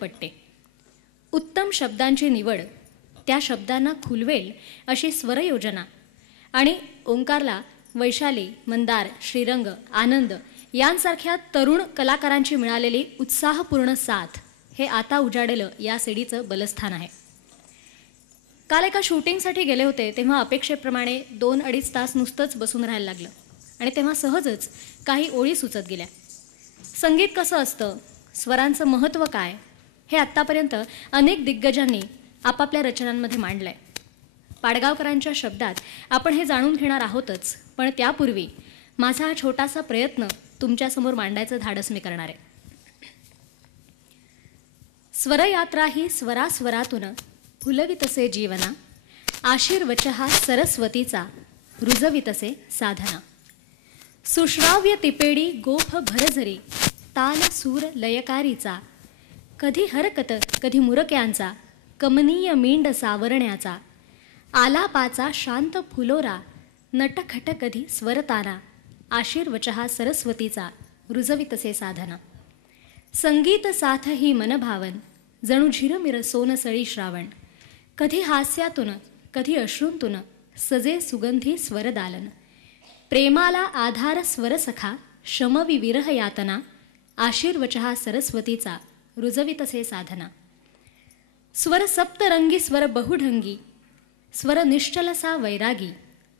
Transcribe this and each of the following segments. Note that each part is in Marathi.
पटते उत्तम शब्दांची निवड त्या शब्दांना खुलवेल अशी स्वरयोजना. आणि ओंकारला वैशाली मंदार श्रीरंग आनंद यांसारख्या तरुण कलाकारांची मिळालेली उत्साहपूर्ण साथ हे आता उजाडेलं या सीडीचं बलस्थान आहे. काल एका शूटिंगसाठी गेले होते तेव्हा अपेक्षेप्रमाणे दोन अडीच तास नुसतंच बसून राहायला लागलं. आणि तेव्हा सहजच काही ओळी सुचत गेल्या. संगीत कसं असतं? स्वरांचं महत्त्व काय? हे आत्तापर्यंत अनेक दिग्गजांनी आपापल्या रचनांमध्ये मांडलंय. पाडगावकरांच्या शब्दात आपण हे जाणून घेणार आहोतच पण त्यापूर्वी माझा हा छोटासा प्रयत्न तुमच्यासमोर मांडायचं धाडस मी करणार आहे. स्वरयात्रा ही स्वरास्वरातून फुलवितसे जीवना आशीर्वच हा सरस्वतीचा रुजवितसे साधना. सुश्राव्य तिपेडी गोफ भरझरी ताल सूर लयकारीचा कधी हरकत कधी मुरक्यांचा कमनीय मींड सावरण्याचा आलापाचा शांत फुलोरा नटखट कधी स्वरताना आशीर्वचहा सरस्वतीचा रुजवितसे साधना. संगीत साथ ही मनभावन जणू झिरमिर सोनसळी श्रावण. कधी हास्यातून कधी अश्रूंतून सजे सुगंधी स्वरदालन. प्रेमाला आधार स्वरसखा शमवी विरह यातना आशीर्वचहा सरस्वतीचा रुजवितसे साधना स्वर सप्तरंगी स्वर बहुढंगी स्वर निश्चलसा वैरागी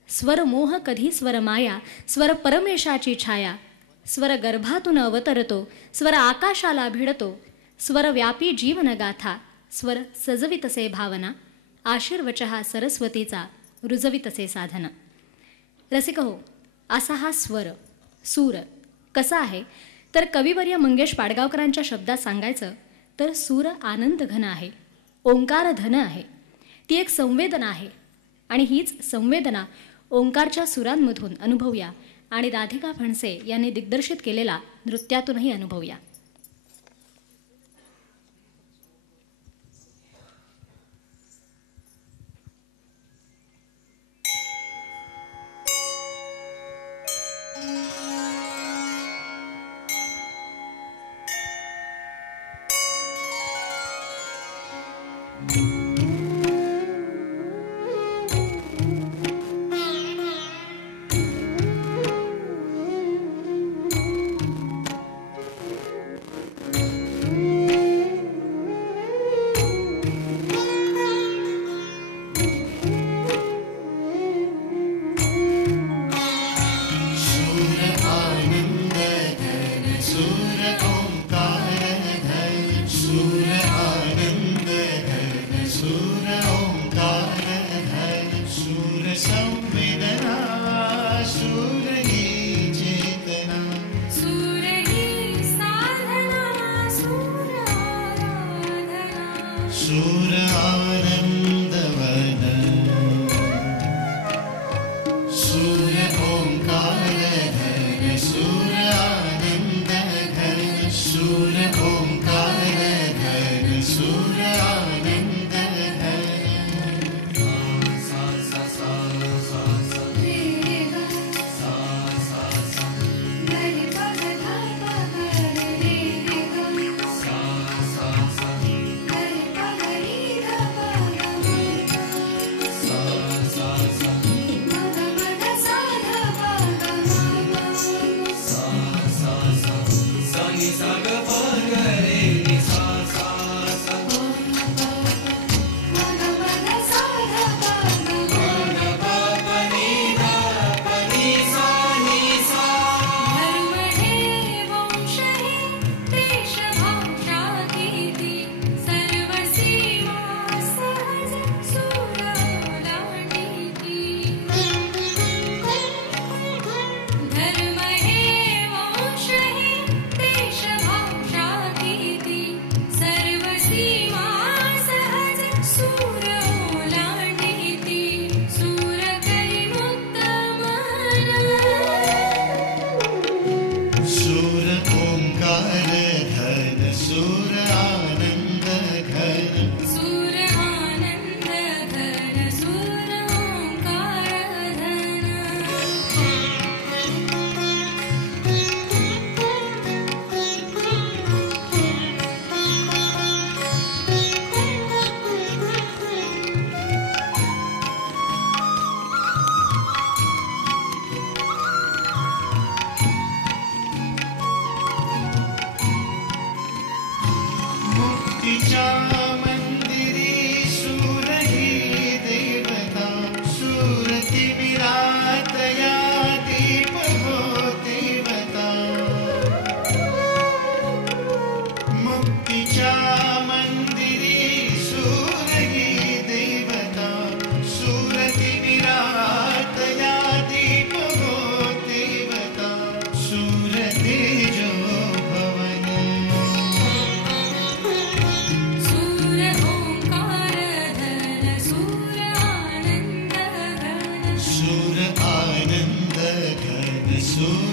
स्वर मोह कधी स्वर माया स्वर परमेशाची छाया स्वर गर्भातून अवतरतो स्वर आकाशाला भिडतो स्वर व्यापी जीवनगाथा स्वर सजवितसे भावना आशीर्वचहा सरस्वतीचा रुजवितसे साधना रसिक हो असा हा स्वर सूर कसा आहे तर कविवर्य मंगेश पाडगावकरांच्या शब्दात सांगायचं तर सूर आनंद घन आहे ओंकार धन आहे. ती एक संवेदना आहे आणि हीच संवेदना ओंकारच्या सुरांमधून अनुभवूया आणि राधिका फणसे यांनी दिग्दर्शित केलेला नृत्यातूनही अनुभवूया. सूर आनन्दवन Sagi Jesus.